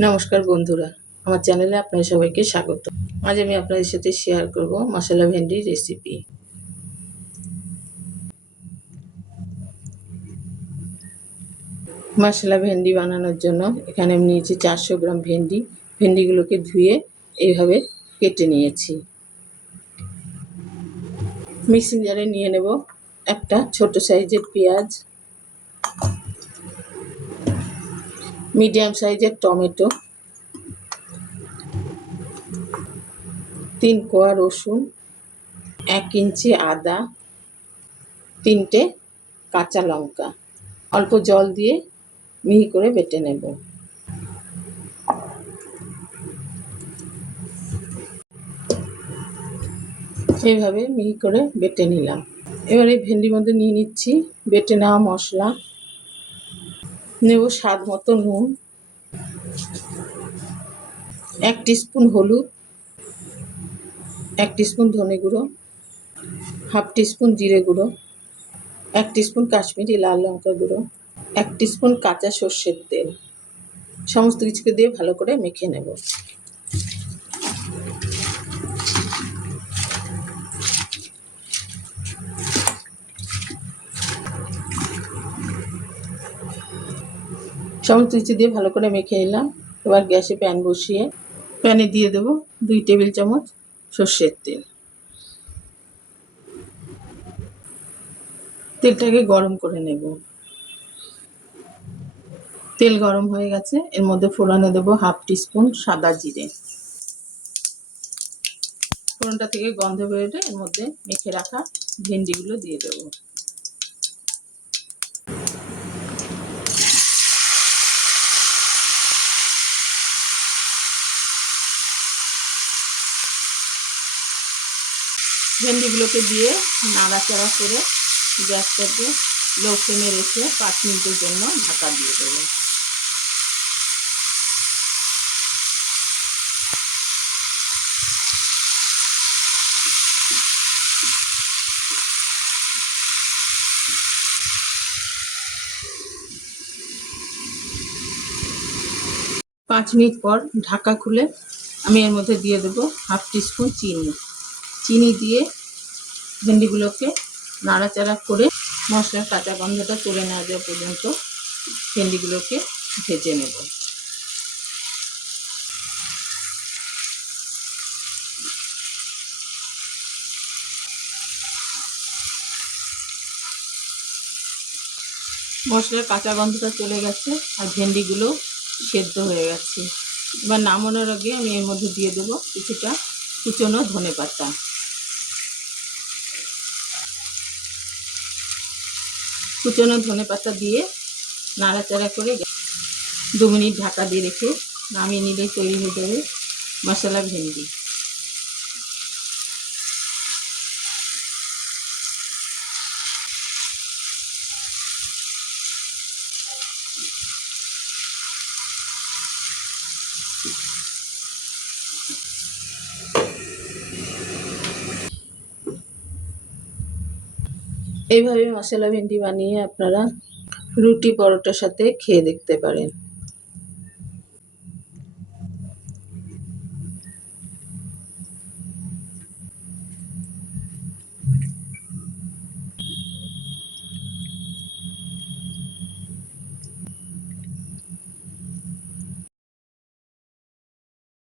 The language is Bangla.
নমস্কার বন্ধুরা, আমার চ্যানেলে আপনাদের সবাইকে স্বাগত। আজ আমি আপনাদের সাথে শেয়ার করব মশলা ভেন্ডির রেসিপি। মশলা ভেন্ডি বানানোর জন্য এখানে আমি নিয়েছি 400 গ্রাম ভেন্ডি। ভেন্ডিগুলোকে ধুয়ে এইভাবে কেটে নিয়েছি। মিক্সিং জারে নিয়ে নেব একটা ছোট সাইজের পেঁয়াজ, মিডিয়াম সাইজের টমেটো, 3 কোয়া রসুন, 1 ইঞ্চি আদা, 3টে কাঁচা লঙ্কা। অল্প জল দিয়ে মিহি করে বেটে নেব। এইভাবে মিহি করে বেটে নিলাম। এবার এই ভেন্ডির মধ্যে নিয়ে নিচ্ছি বেটে নেওয়া মশলা। নেব স্বাদ মতো নুন, 1 টিস্পুন হলুদ, 1 টিস্পুন ধনে গুঁড়ো, হাফ টিস্পুন জিরে গুঁড়ো, 1 টিস্পুন কাশ্মীরি লাল লঙ্কা গুঁড়ো, 1 টিস্পুন কাঁচা সর্ষের তেল। সমস্ত কিছুকে দিয়ে ভালো করে মেখে নেব। সমস্ত কিছু দিয়ে ভালো করে মেখে নিলাম। এবার গ্যাসে প্যান বসিয়ে প্যানে দিয়ে দেব 2 টেবিল চামচ সর্ষের তেল। তেলটাকে গরম করে নেব। তেল গরম হয়ে গেছে, এর মধ্যে ফোড়নে দেব হাফ টিস্পুন সাদা জিরে। ফোড়নটা থেকে গন্ধ বেরোলে এর মধ্যে মেখে রাখা ভেন্ডিগুলো দিয়ে দেব। ভেন্ডিগুলোকে দিয়ে নাড়াচাড়া করে গ্যাসটাকে লো ফ্লেমে রেখে 5 মিনিটের জন্য ঢাকা দিয়ে দেব। পাঁচ মিনিট পর ঢাকা খুলে আমি এর মধ্যে দিয়ে দেবো হাফ টিস্পুন চিনি দিয়ে ভেন্ডিগুলোকে নাড়াচাড়া করে মশলার কাঁচা গন্ধটা চলে না যাওয়া পর্যন্ত ভেন্ডিগুলোকে ভেজে নেব। মশলার কাঁচা গন্ধটা চলে গেছে আর ভেন্ডিগুলো সেদ্ধ হয়ে গেছে। এবার নামানোর আগে আমি এর মধ্যে দিয়ে দেবো কিছুটা কুচনো ধনেপাতা। কুচনো ধনেপাতা দিয়ে নাড়াচাড়া করে 2 মিনিট ঢাকা দিয়ে রেখে নামিয়ে নিলেই তৈরি হয়ে যাবে মশলা ভেন্ডি। এইভাবে মশলা ভেন্ডি বানিয়ে আপনারা রুটি পরোটার সাথে খেয়ে দেখতে পারেন।